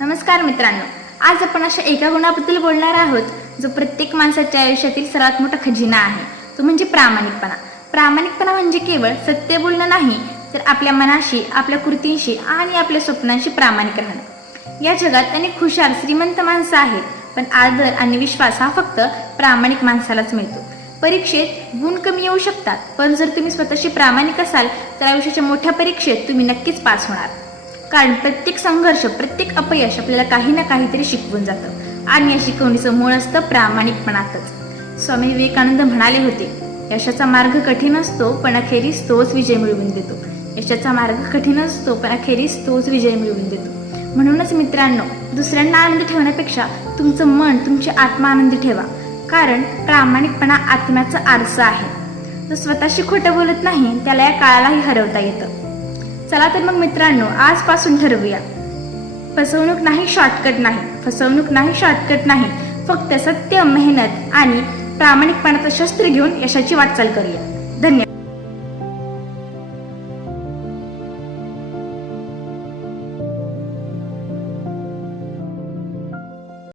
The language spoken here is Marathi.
नमस्कार मित्रांनो, आज आपण अशा एका गुणाबद्दल बोलणार आहोत जो प्रत्येक माणसाच्या आयुष्यातील सर्वात मोठा खजिना आहे, तो म्हणजे प्रामाणिकपणा. प्रामाणिकपणा म्हणजे केवळ सत्य बोलणं नाही, तर आपल्या मनाशी, आपल्या कृतींशी आणि आपल्या स्वप्नांशी प्रामाणिक राहणं. या जगात अनेक हुशार, श्रीमंत माणसं आहेत, पण आदर आणि विश्वास हा फक्त प्रामाणिक माणसालाच मिळतो. परीक्षेत गुण कमी येऊ शकतात, पण जर तुम्ही स्वतःशी प्रामाणिक असाल तर आयुष्याच्या मोठ्या परीक्षेत तुम्ही नक्कीच पास होणार. कारण प्रत्येक संघर्ष, प्रत्येक अपयश आपल्याला काही ना काहीतरी शिकवून जातं आणि या शिकवणीचं मूळ असतं प्रामाणिकपणातच. स्वामी विवेकानंद म्हणाले होते, यशाचा मार्ग कठीण असतो पण अखेरीस तोच विजय मिळवून देतो. यशाचा मार्ग कठीण असतो पण अखेरीस तोच विजय मिळवून देतो. म्हणूनच मित्रांनो, दुसऱ्यांना आनंदी ठेवण्यापेक्षा तुमचं मन, तुमची आत्मा आनंदी ठेवा. कारण प्रामाणिकपणा आत्म्याचा आरसा आहे. जो स्वतःशी खोटं बोलत नाही त्याला या काळालाही हरवता येतं. चला तर मग मित्रांनो, आजपासून ठरवूया, फसवणूक नाही, शॉर्टकट नाही. फसवणूक नाही, शॉर्टकट नाही. फक्त सत्य, मेहनत आणि प्रामाणिकपणाचं शस्त्र घेऊन यशाची वाटचाल करूया.